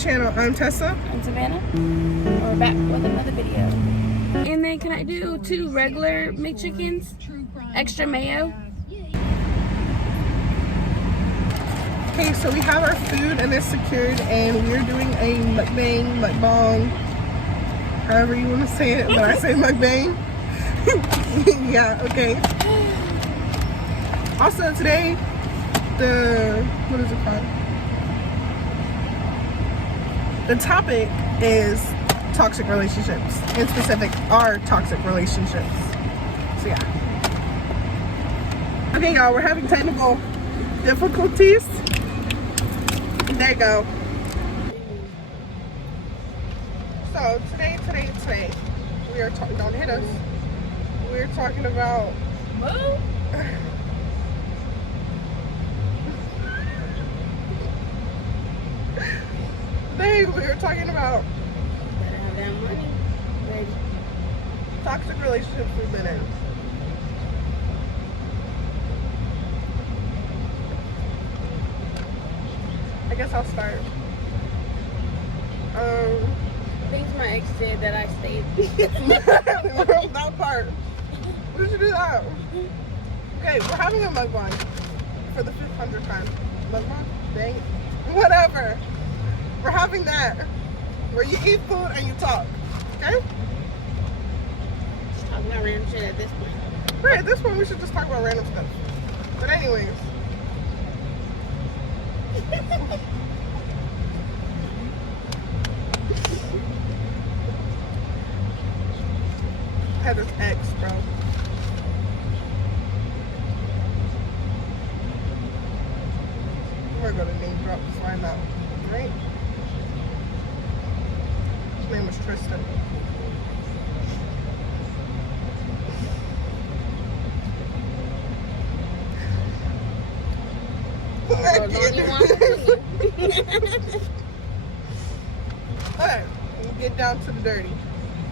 channel. I'm Tessa. I'm Savannah. We're back with another video. And then can I do 2 regular McChickens? Extra mayo? Okay, so we have our food and it's secured, and we're doing a mukbang, however you want to say it, but I say mukbang. Yeah, okay. Also today, what is it called? The topic is toxic relationships, in specific, our toxic relationships. So yeah. Okay, y'all, we're having technical difficulties. There you go. So today, we are talking. Don't hit us. We're talking about. Today we were talking about. Better have that money ready. Toxic relationships we've been in. I guess I'll start. Things my ex said that I stayed. That part. Why did you do that? Okay, we're having a mukbang for the 500th time. Mukbang? Dang. Whatever. We're having that. Where you eat food and you talk. Okay? Just talking about random shit at this point. Right, at this point we should just talk about random stuff. But anyways. Heather's ex, bro. We're gonna name drop this right now, right? His name was Tristan. Alright, we'll get down to the dirty.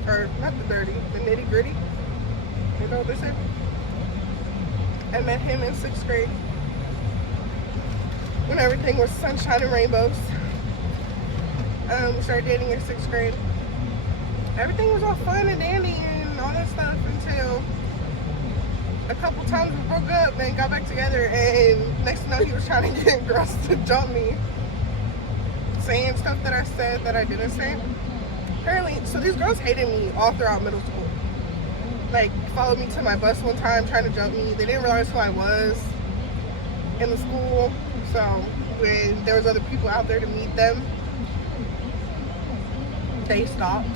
Or not the dirty, the nitty gritty. You know what they say? I met him in 6th grade when everything was sunshine and rainbows. We started dating in 6th grade. Everything was all fun and dandy and all that stuff until a couple times we broke up and got back together, and next thing you know he was trying to get girls to dump me, saying stuff that I said that I didn't say. Apparently, so these girls hated me all throughout middle school. Like, followed me to my bus one time trying to jump me. They didn't realize who I was in the school, so when there was other people out there to meet them, they stopped.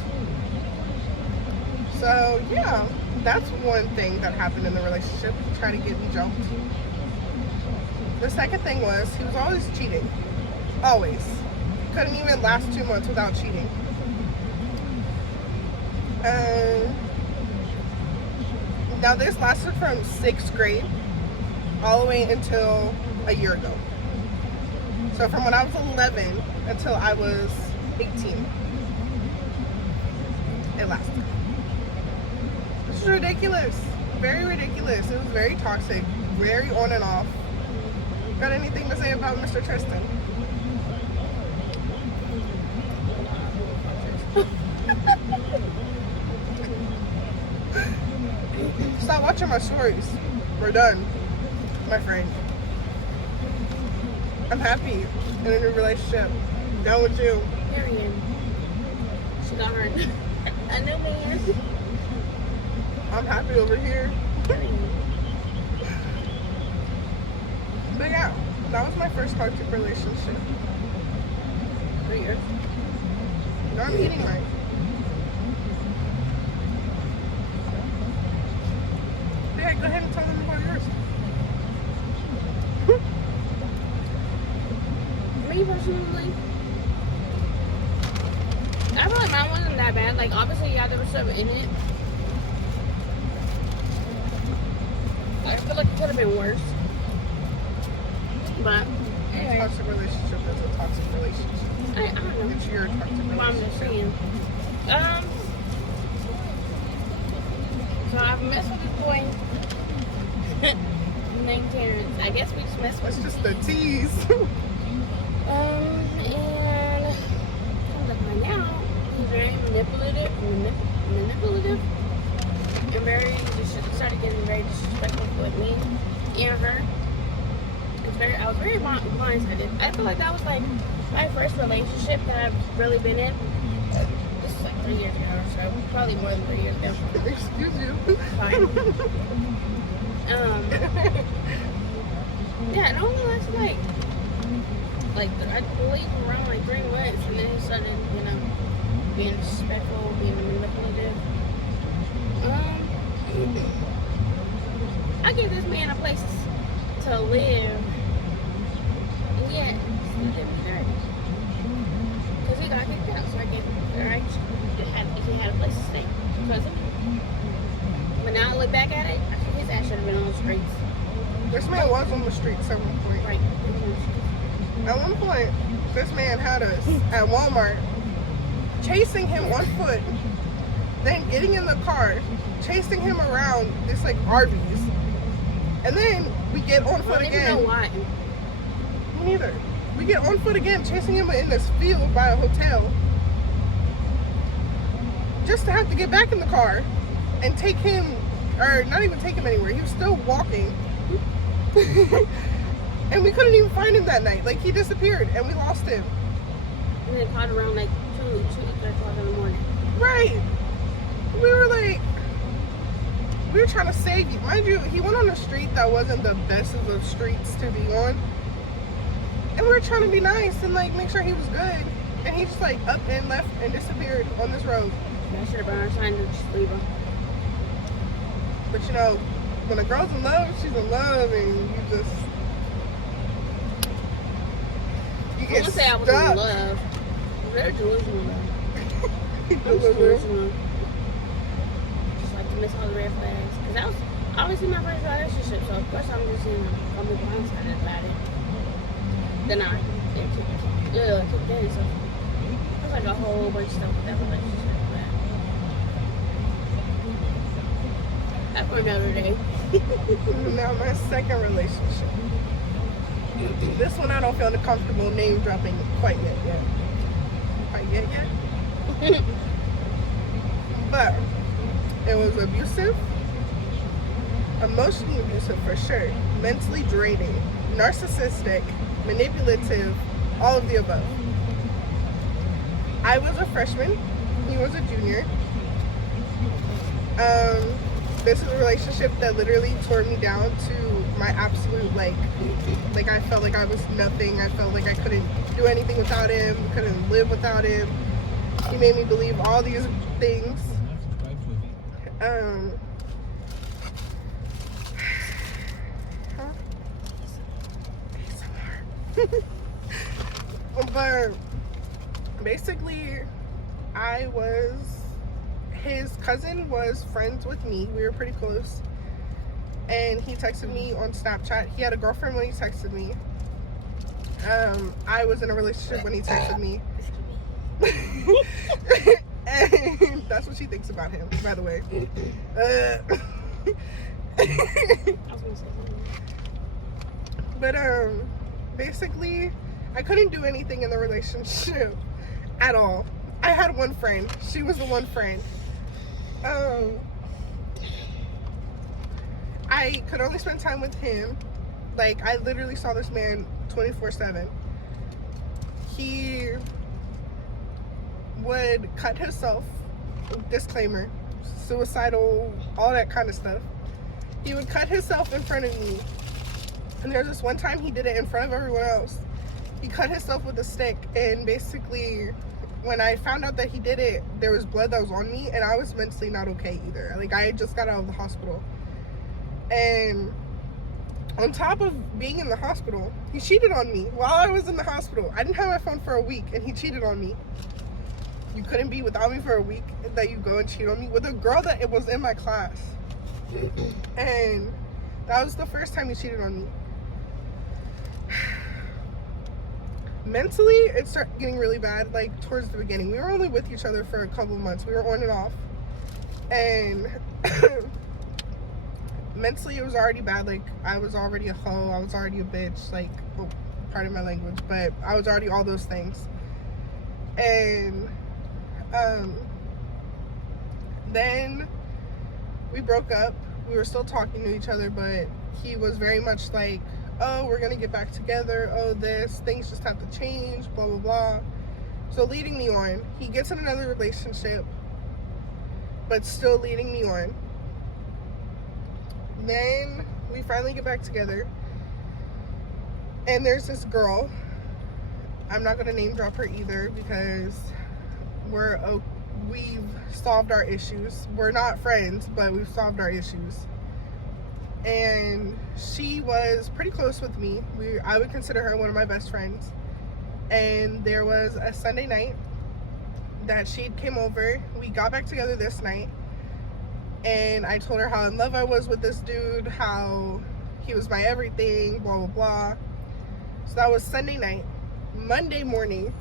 So yeah, that's one thing that happened in the relationship, trying to get me jumped. The second thing was he was always cheating. Always. Couldn't even last 2 months without cheating. Now this lasted from 6th grade all the way until a year ago. So from when I was 11 until I was 18. It lasted. This is ridiculous. Very ridiculous. It was very toxic. Very on and off. Got anything to say about Mr. Tristan? Stop watching my stories. We're done, my friend. I'm happy in a new relationship. Done with you. Period. She got her a new man. I'm happy over here. But yeah, that was my first toxic relationship. 3 years. No, I'm eating right. Yeah, go ahead and tell them about yours. Me personally, I feel like mine wasn't that bad. Like, obviously, yeah, there was stuff in it. I feel like it could have been worse. But, anyway. Toxic relationship is a toxic relationship. I don't know. It's your toxic relationship. Well, I'm just saying. So I've messed with this boy named Terrence. I guess we just messed with That's just the tease. and manipulative, and very started getting very disrespectful with me and her. I was very blindsided. I feel like that was like my first relationship that I've really been in. This is like 3 years ago or so, probably more than 3 years ago. Excuse you. Fine. Yeah, it only lasted like I believe around like 3 months, and then he started, being disrespectful, being manipulative. I gave this man a place to live, and yet he didn't hurt me because he got kicked out. So I gave him, he had a place to stay because of me. But now I look back at it, I think his ass should have been on the streets. This man was on the streets at one point. Right. At one point, this man had us at Walmart, chasing him on foot, then getting in the car, chasing him around this like Arby's, and then we get on foot again. I don't even know why. Me neither. We get on foot again, chasing him in this field by a hotel, just to have to get back in the car and take him, or not even take him anywhere. He was still walking. And we couldn't even find him that night. Like, he disappeared and we lost him. And then caught around like 2 o'clock in the morning. Right. We were trying to save you. Mind you, he went on a street that wasn't the best of the streets to be on. And we were trying to be nice and like make sure he was good. And he just like up and left and disappeared on this road. I should have been trying to just leave him. But when a girl's in love, she's in love, and you get I wouldn't say I was stuck. in love. Very delusional though. I'm just delusional. Just like to miss all the red flags. Because that was obviously my first relationship, so of course I'm just gonna be blindsided about it. Then I kicked in, so there's like a whole bunch of stuff with that relationship. That's for another day. Now my second relationship. This one I don't feel comfortable name dropping quite yet. But it was abusive, emotionally abusive for sure, mentally draining, narcissistic, manipulative, all of the above. I was a freshman, he was a junior. This is a relationship that literally tore me down to my absolute like I felt like I was nothing. I felt like I couldn't do anything without him, couldn't live without him. He made me believe all these things. But basically, his cousin was friends with me. We were pretty close. And he texted me on Snapchat. He had a girlfriend when he texted me. I was in a relationship when he texted me. And that's what she thinks about him, by the way. But basically, I couldn't do anything in the relationship at all. I had one friend. She was the one friend. I could only spend time with him. Like, I literally saw this man 24/7. He would cut himself, disclaimer, suicidal, all that kind of stuff. He would cut himself in front of me. And there's this one time he did it in front of everyone else. He cut himself with a stick, and basically when I found out that he did it, there was blood that was on me, and I was mentally not okay either. Like, I had just got out of the hospital. And on top of being in the hospital, he cheated on me while I was in the hospital. I didn't have my phone for a week, and he cheated on me. You couldn't be without me for a week, that you go and cheat on me with a girl that it was in my class. And that was the first time he cheated on me. Mentally, it started getting really bad, like, towards the beginning. We were only with each other for a couple of months. We were on and off. And mentally, it was already bad. Like, I was already a hoe. I was already a bitch. Like, oh, pardon my language. But I was already all those things. And Then we broke up. We were still talking to each other, but he was very much like, oh, we're gonna get back together, oh, things just have to change, blah blah blah. So leading me on. He gets in another relationship, but still leading me on. Then we finally get back together, and there's this girl. I'm not gonna name drop her either, because we've solved our issues. We're not friends, but we've solved our issues. And she was pretty close with me. I would consider her one of my best friends. And there was a Sunday night that she came over. We got back together this night, and I told her how in love I was with this dude, how he was my everything, blah blah blah. So that was Sunday night. Monday morning,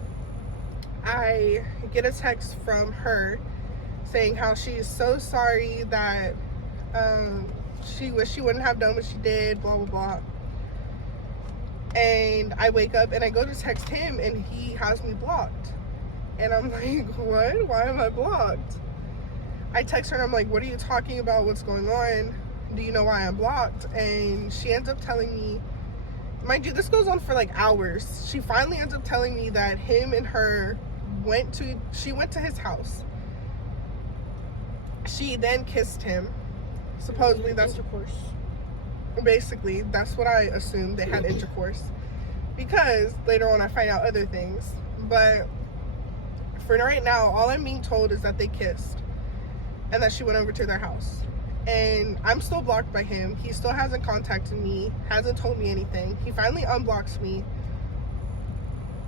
I get a text from her saying how she's so sorry that she wished she wouldn't have done what she did, blah blah blah. And I wake up and I go to text him, and he has me blocked. And I'm like, what? Why am I blocked? I text her and I'm like, what are you talking about? What's going on? Do you know why I'm blocked? And she ends up telling me, mind you, this goes on for like hours. She finally ends up telling me that him and her she went to his house. She then kissed him. Supposedly that's intercourse. Basically, that's what I assumed. They had intercourse, because later on I find out other things. But for right now, all I'm being told is that they kissed and that she went over to their house. And I'm still blocked by him. He still hasn't contacted me, hasn't told me anything. He finally unblocks me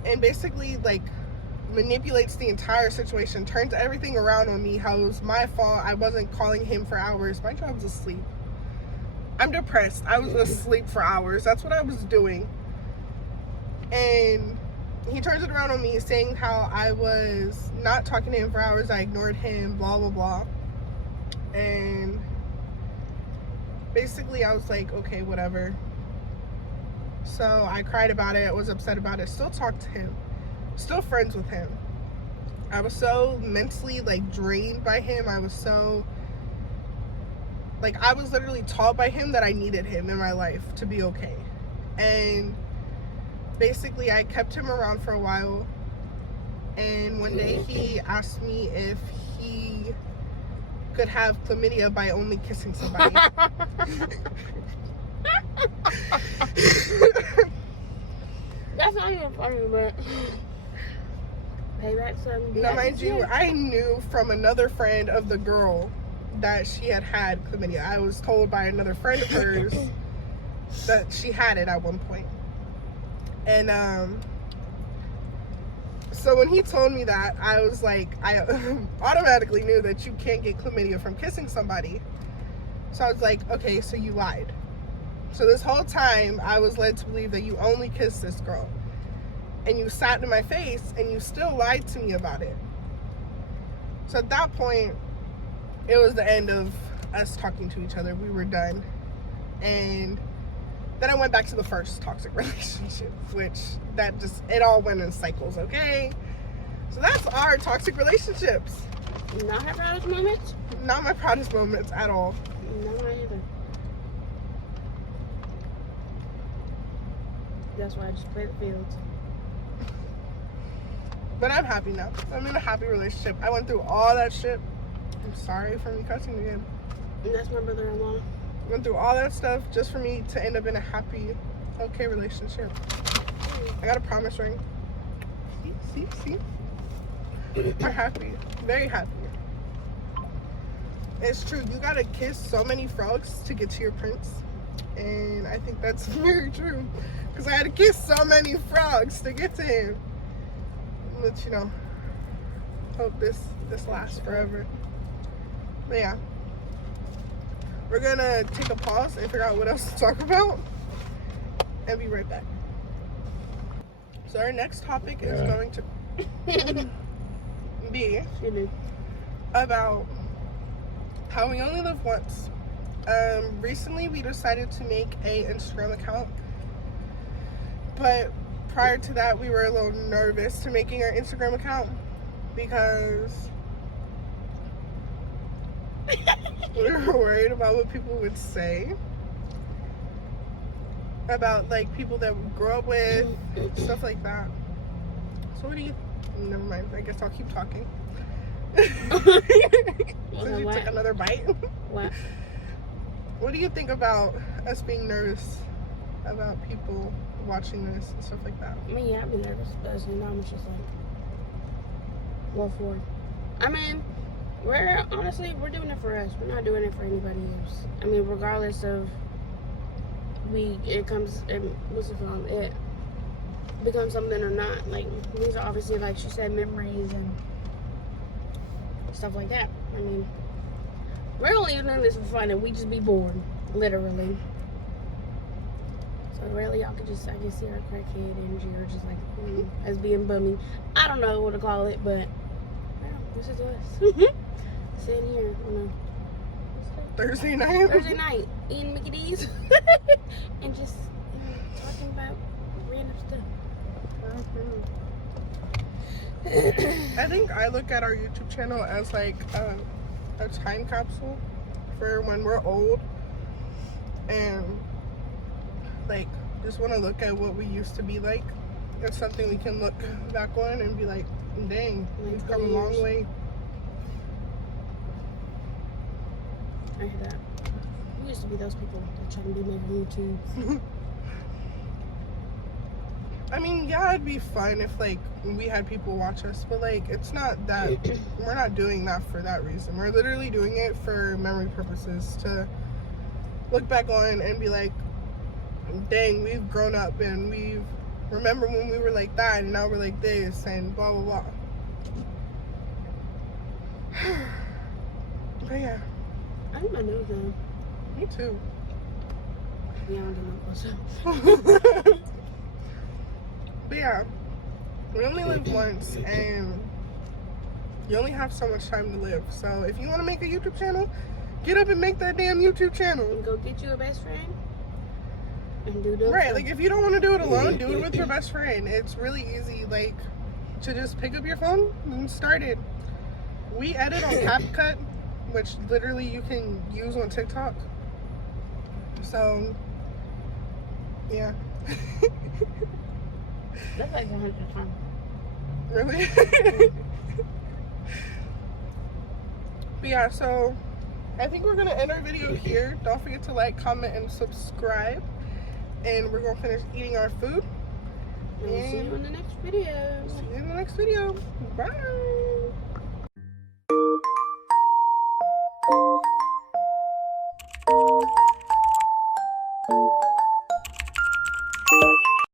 and basically like manipulates the entire situation, turns everything around on me, how it was my fault. I wasn't calling him for hours. My job was asleep. I'm depressed. I was asleep for hours. That's what I was doing. And he turns it around on me, saying how I was not talking to him for hours. I ignored him, blah, blah, blah. And basically I was like, okay, whatever. So I cried about it. I was upset about it. Still talked to him. Still friends with him. I was so mentally like drained by him. I was so like, I was literally taught by him that I needed him in my life to be okay. And basically I kept him around for a while, and one day he asked me if he could have chlamydia by only kissing somebody. That's not even funny, but payback son. Now mind you, I knew from another friend of the girl that she had chlamydia. I was told by another friend of hers that she had it at one point. And so when he told me that, I was like, I automatically knew that you can't get chlamydia from kissing somebody. So I was like, okay, so you lied. So this whole time I was led to believe that you only kissed this girl, and you sat in my face and you still lied to me about it. So at that point, it was the end of us talking to each other. We were done. And then I went back to the first toxic relationship, which it all went in cycles, okay? So that's our toxic relationships. Not her proudest moments? Not my proudest moments at all. No, not either. That's why I just play the fields. But I'm happy now. I'm in a happy relationship. I went through all that shit. I'm sorry for me cussing again. And that's my brother-in-law. Went through all that stuff just for me to end up in a happy, okay relationship. I got a promise ring. See? I'm happy. Very happy. It's true. You gotta kiss so many frogs to get to your prince. And I think that's very true. Because I had to kiss so many frogs to get to him. But, you know, hope this lasts forever. But yeah, we're gonna take a pause and figure out what else to talk about, and be right back. So our next topic is going to be about how we only live once. Recently we decided to make a Instagram account, but prior to that we were a little nervous to making our Instagram account, because We were worried about what people would say. About, like, people that we grew up with, stuff like that. So what do you... Never mind. I guess I'll keep talking. Since you took another bite. What? What do you think about us being nervous about people watching this and stuff like that? I mean, yeah, I'd be nervous, but as you know, I'm just like, what for? I mean, we're doing it for us. We're not doing it for anybody else. I mean, regardless of it becomes something or not. Like, these are obviously, like she said, memories and stuff like that. I mean, we're only doing this for fun, and we just be bored, literally. So really, I can see our crackhead energy, or just like as being bummy. I don't know what to call it, but yeah, this is us. Sitting here on a Thursday night, eating Mickey D's, and just talking about random stuff. I think I look at our YouTube channel as like a time capsule for when we're old, and like just want to look at what we used to be like. It's something we can look back on and be like, dang, we've come a long way. I hear that. We used to be those people that try to be my YouTube. I mean, yeah, it'd be fun if like we had people watch us, but like it's not that. We're not doing that for that reason. We're literally doing it for memory purposes, to look back on and be like, dang, we've grown up, and we've remember when we were like that, and now we're like this, and blah blah blah. But yeah, I think my nose though. me too. Yeah, I don't do my close. But yeah, we only live once, and you only have so much time to live. So if you want to make a YouTube channel, get up and make that damn YouTube channel. And go get you a best friend and do that. Right, like if you don't want to do it alone, do it with your best friend. It's really easy, like, to just pick up your phone and start it. We edit on CapCut, which literally you can use on TikTok. So, yeah. That's like 100 times. Really? But yeah, so I think we're gonna end our video here. Don't forget to like, comment, and subscribe. And we're gonna finish eating our food. And we'll see you in the next video. See you in the next video. Bye.